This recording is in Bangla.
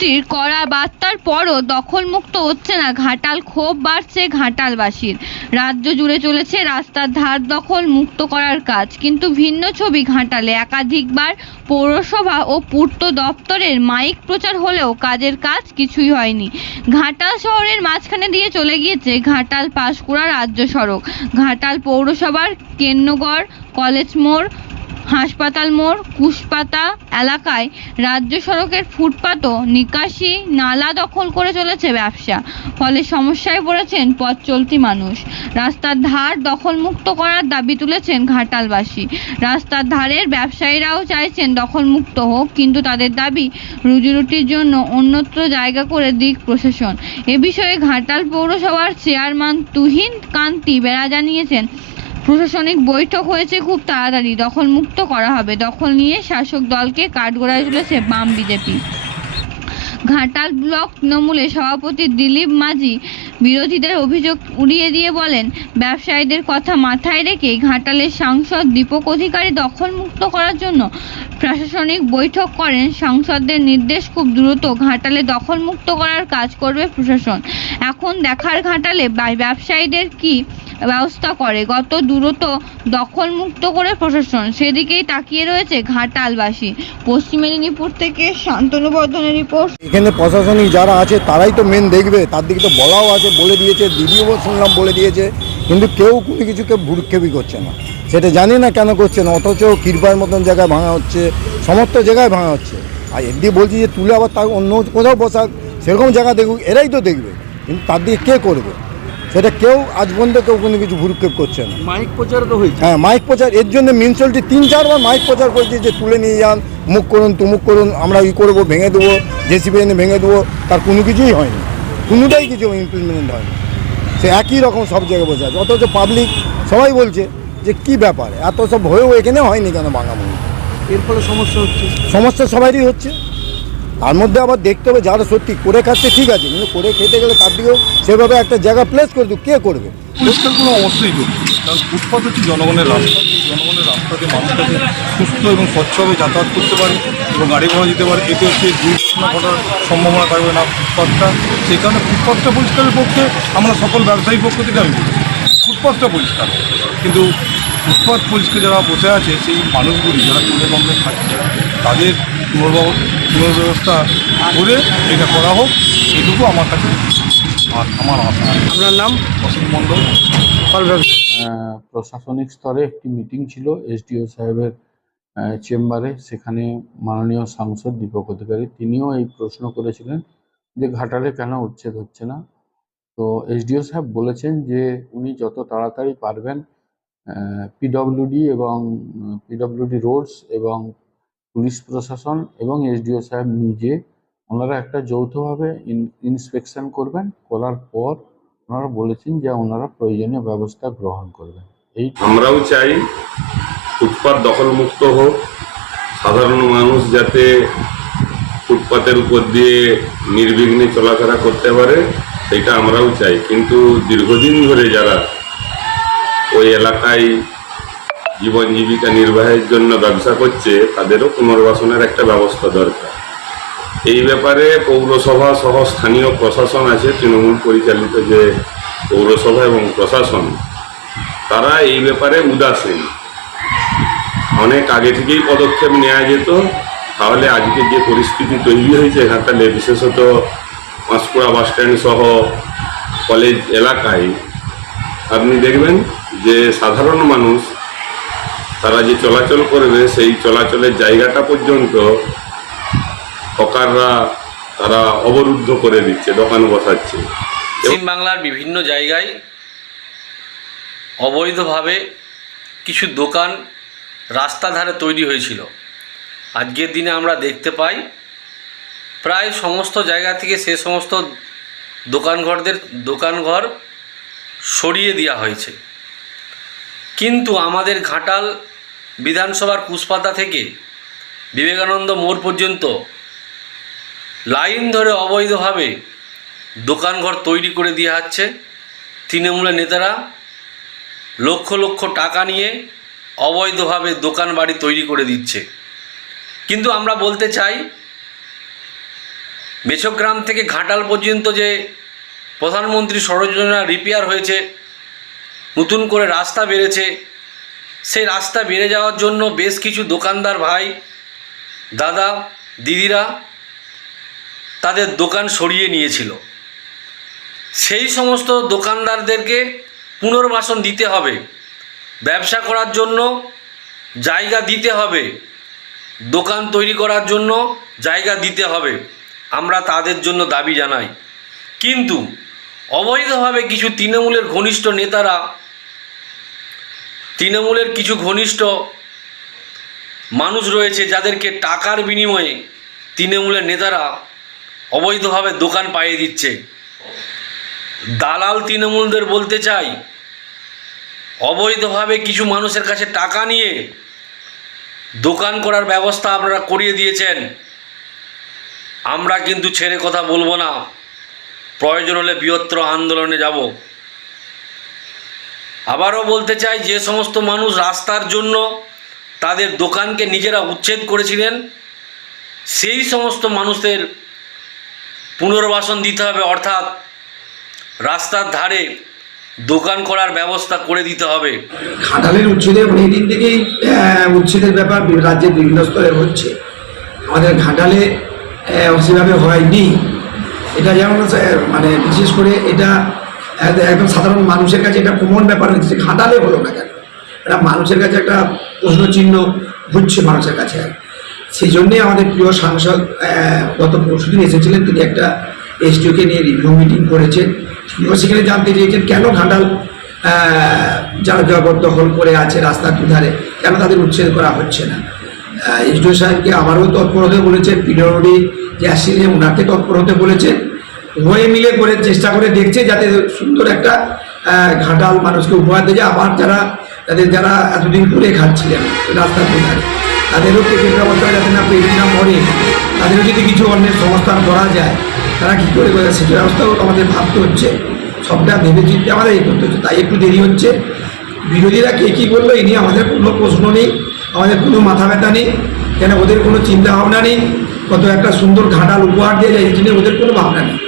মুখ্যমন্ত্রীর কড়া বার্তার পরও দখলমুক্ত হচ্ছে না ঘাটাল। ক্ষোভ বাড়ছে ঘাটালবাসীর। রাজ্য জুড়ে চলেছে রাস্তার ধার দখল মুক্ত করার কাজ, কিন্তু ভিন্ন ছবি ঘাটালে। একাধিকবার পৌরসভা ও পূর্ত দপ্তরের মাইক প্রচার হলেও কাজের কাজ কিছুই হয়নি। ঘাটাল শহরের মাঝখানে দিয়ে চলে গিয়েছে ঘাটাল পাঁশকুড়া রাজ্য সড়ক। ঘাটাল পৌরসভার কেন্নগড়, কলেজ মোড়, হাসপাতাল মোড়, কুশপাতা এলাকায় রাজ্য সড়কের ফুটপাত ও নিকাশি নালা দখল করে চলেছে ব্যবসা। ফলে সমস্যায় পড়েছেন পথ চলতি মানুষ। রাস্তার ধার দখলমুক্ত করার দাবি তুলেছেন ঘাটালবাসী। রাস্তার ধারের ব্যবসায়ীরাও চাইছেন দখলমুক্ত হোক, কিন্তু তাদের দাবি রুজিরুটির জন্য অন্যত্র জায়গা করে দিক প্রশাসন। এ বিষয়ে ঘাটাল পৌরসভার চেয়ারম্যান তুহিন কান্তি বেরা জানিয়েছেন, প্রশাসনিক বৈঠক হয়েছে, খুব তাড়াতাড়ি দখলমুক্ত করা হবে। দখল নিয়ে শাসক দলকে কাঠগড়ায় তুলেছে বাম বিজেপি। ঘাটাল ব্লক তৃণমূলের সভাপতি দিলীপ মাঝি বিরোধীদের অভিযোগ উড়িয়ে দিয়ে বলেন, ব্যবসায়ীদের কথা মাথায় রেখে ঘাটালের সাংসদ দীপক অধিকারী দখলমুক্ত করার জন্য প্রশাসনিক বৈঠক করেন। সাংসদদের নির্দেশ, খুব দ্রুত ঘাটালে দখলমুক্ত করার কাজ করবে প্রশাসন। এখন দেখার ঘাটালে ব্যবসায়ীদের কি ব্যবস্থা করে। গত দ্রুত দখলমুক্ত করে প্রশাসন, সেদিকেই তাকিয়ে রয়েছে ঘাটালবাসী। পশ্চিম মেদিনীপুর থেকে শান্তনু বর্ধনের রিপোর্ট। এখানে প্রশাসনিক যারা আছে তারাই তো মেন দেখবে, তার দিকে তো বলাও আছে, বলে দিয়েছে, দিদিও শুনলাম বলে দিয়েছে, কিন্তু কেউ কোনো কিছুকে ভুরুক্ষেপই করছে না। সেটা জানি না কেন করছে না, অথচ কৃপার মতন জায়গায় ভাঙা হচ্ছে, সমস্ত জায়গায় ভাঙা হচ্ছে। আর এদিকে বলছি যে তুলে আবার তার অন্য কোথাও বসাক, সেরকম জায়গা দেখুক, এরাই তো দেখবে, কিন্তু তার দিকে কে করবে সেটা কেউ আজ পর্যন্ত কেউ কোনো কিছু ভুরুক্ষেপ করছে না। মাইক প্রচার তো হয়েছে। হ্যাঁ, মাইক প্রচার, এর জন্য মিউনিসিপ্যালিটি 3-4 বার মাইক প্রচার করেছে যে তুলে নিয়ে যান, মুখ করুন, তুমুক করুন, আমরা ই করবো, ভেঙে দেবো, জেসিবি এনে ভেঙে দেবো। তার কোনো কিছুই হয়নি, কোনোটাই কিছু ইমপ্লিমেন্ট হয়নি। সে একই রকম সব জায়গায় বসে আছে, অথচ পাবলিক সবাই বলছে যে কি ব্যাপার, এত সব হয়েও এখানে হয়নি কেন ভাঙাভাঙি। এর ফলে সমস্যা হচ্ছে। সমস্যা সবারই হচ্ছে। তার মধ্যে আবার দেখতে হবে যারা সত্যি করে খাচ্ছে ঠিক আছে, কিন্তু করে খেতে গেলে তার দিকেও সেভাবে একটা জায়গা প্লেস করে দিও, কে করবে? পরিষ্কারগুলো অবশ্যই করবে, কারণ ফুটপাথ হচ্ছে জনগণের রাস্তা। জনগণের রাস্তাতে মানুষ যাতে সুস্থ এবং স্বচ্ছভাবে যাতায়াত করতে পারে এবং গাড়ি ঘোড়া দিতে পারে, এতে হচ্ছে দুর্ঘটনা ঘটার সম্ভাবনা থাকবে না ফুটপাথটা। সেই কারণে ফুটপাথটা পরিষ্কারের পক্ষে আমরা সকল ব্যবসায়ীর পক্ষ থেকে আমি বলছি ফুটপাথটা পরিষ্কার। কিন্তু ফুটপাথ পরিষ্কার যারা বসে আছে সেই মানুষগুলি যারা তুলে বন্ধে খাচ্ছে, তাদের পুনর্ব্যবস্থা করে এটা করা হোক, এটুকু আমার কাছে আমার আশা। আপনার নাম? অসীম মণ্ডল। প্রশাসনিক স্তরে একটি মিটিং ছিল এসডিও সাহেবের চেম্বারে। সেখানে মাননীয় সাংসদ দীপক অধিকারী তিনিও এই প্রশ্ন করেছিলেন যে ঘাটালে কেন উচ্ছেদ হচ্ছে না। তো এসডিও সাহেব বলেছেন যে উনি যত তাড়াতাড়ি পারবেন পিডব্লিউডি এবং পিডব্লিউডি রোডস এবং পুলিশ প্রশাসন এবং এসডিও সাহেব নিজে ওনারা একটা যৌথভাবে ইন্সপেকশন করবেন। করার পর ওনারা বলেছেন যে ওনারা প্রয়োজনীয় ব্যবস্থা গ্রহণ করবেন। এই আমরাও চাই ফুটপাত দখলমুক্ত হোক, সাধারণ মানুষ যাতে ফুটপাতের উপর দিয়ে নির্বিঘ্নে চলাফেরা করতে পারে, সেটা আমরাও চাই। কিন্তু দীর্ঘদিন ধরে যারা ওই এলাকায় জীবন জীবিকা নির্বাহের জন্য ব্যবসা করছে, তাদেরও পুনর্বাসনের একটা ব্যবস্থা দরকার। এই ব্যাপারে পৌরসভা সহ স্থানীয় প্রশাসন আছে, তৃণমূল পরিচালিত যে পৌরসভা এবং প্রশাসন, তারা এই ব্যাপারে উদাসীন। অনেক আগে থেকেই পদক্ষেপ নেওয়া যেত, তাহলে আজকে যে পরিস্থিতি তৈরি হয়েছে ঘাটালে, বিশেষত পাঁশকুড়া বাসস্ট্যান্ড সহ কলেজ এলাকায়, আপনি দেখবেন যে সাধারণ মানুষ তারা যে চলাচল করবে, সেই চলাচলের জায়গাটা পর্যন্ত হকাররা তারা অবরুদ্ধ করে দিচ্ছে, দোকান বসাচ্ছে। পশ্চিম বাংলার বিভিন্ন জায়গায় অবৈধভাবে কিছু দোকান রাস্তা ধারে তৈরি হয়েছিল। আজকের দিনে আমরা দেখতে পাই প্রায় সমস্ত জায়গা থেকে সে সমস্ত দোকানঘর সরিয়ে দেওয়া হয়েছে। কিন্তু আমাদের ঘাটাল বিধানসভার কুশপাতা থেকে বিবেকানন্দ মোড় পর্যন্ত লাইন ধরে অবৈধভাবে দোকানঘর তৈরি করে দেওয়া হচ্ছে। তৃণমূলের নেতারা লক্ষ লক্ষ টাকা নিয়ে অবৈধভাবে দোকান বাড়ি তৈরি করে দিচ্ছে। কিন্তু আমরা বলতে চাই মেছগ্রাম থেকে ঘাটাল পর্যন্ত যে প্রধানমন্ত্রী সড়ক যোজনা রিপেয়ার হয়েছে, নতুন করে রাস্তা বেড়েছে, সেই রাস্তা বেড়ে যাওয়ার জন্য বেশ কিছু দোকানদার ভাই দাদা দিদিরা তাদের দোকান সরিয়ে নিয়েছিল। সেই সমস্ত দোকানদারদেরকে পুনর্বাসন দিতে হবে, ব্যবসা করার জন্য জায়গা দিতে হবে, দোকান তৈরি করার জন্য জায়গা দিতে হবে, আমরা তাদের জন্য দাবি জানাই। কিন্তু অবৈধভাবে কিছু তৃণমূলের ঘনিষ্ঠ নেতারা, তৃণমূলের কিছু ঘনিষ্ঠ মানুষ রয়েছে যাদেরকে টাকার বিনিময়ে তৃণমূলের নেতারা অবৈধভাবে দোকান পাইয়ে দিচ্ছে। দালাল তৃণমূলদের বলতে চাই, অবৈধভাবে কিছু মানুষের কাছে টাকা নিয়ে দোকান করার ব্যবস্থা আপনারা করিয়ে দিয়েছেন। আমরা কিন্তু ছেড়ে কথা বলবো না, প্রয়োজন হলে বৃহত্তর আন্দোলনে যাব। আবারও বলতে চাই, যে সমস্ত মানুষ রাস্তার জন্য তাদের দোকানকে নিজেরা উচ্ছেদ করেছিলেন, সেই সমস্ত মানুষদের পুনর্বাসন দিতে হবে, অর্থাৎ রাস্তার ধারে দোকান করার ব্যবস্থা করে দিতে হবে। ঘাটালের উচ্ছেদের অনেকদিন থেকেই উচ্ছেদের ব্যাপার রাজ্যের বিভিন্ন স্তরে হচ্ছে। আমাদের ঘাটালে সেভাবে হয়নি। এটা যেমন মানে বিশেষ করে এটা একদম সাধারণ মানুষের কাছে একটা কমন ব্যাপার হচ্ছে, ঘাটালে হলো না কেন, এটা মানুষের কাছে একটা প্রশ্নচিহ্ন ঘুরছে মানুষের কাছে। সেই জন্যে আমাদের প্রিয় সাংসদ গত পরশুদিন এসেছিলেন, তিনি একটা এসডিওকে নিয়ে রিভিউ মিটিং করেছেন। সেখানে জানতে চেয়েছেন কেন ঘাটাল যারা জবরদখল করে আছে রাস্তার দুধারে, কেন তাদের উচ্ছেদ করা হচ্ছে না। এসডিও সাহেবকে আমারও তৎপর হতে বলেছেন, পিডব্লিউডি যে আসছিলেন ওনাকে তৎপর হতে বলেছেন। উভয়ে মিলে করে চেষ্টা করে দেখছে যাতে সুন্দর একটা ঘাটাল মানুষকে উপহার দিয়ে যায়। আবার যারা এতদিন করে খাচ্ছিলেন রাস্তার দুধারে, তাদেরও পেটের ব্যবস্থা যাতে না পেট না মরে, তাদেরও যদি কিছু অন্যের সংস্থান করা যায়, তারা কী করে করে সেটা ব্যবস্থাও আমাদের ভাবতে হচ্ছে। সবটা ভেবে চিন্তে আমাদের এই করতে হচ্ছে, তাই একটু দেরি হচ্ছে। বিরোধীরা কে কী বললো এই নিয়ে আমাদের কোনো প্রশ্ন নেই, আমাদের কোনো মাথা ব্যথা নেই, কেন ওদের কোনো চিন্তা ভাবনা নেই। কত একটা সুন্দর ঘাটাল উপহার দিয়ে যায় এই জন্য ওদের কোনো ভাবনা নেই।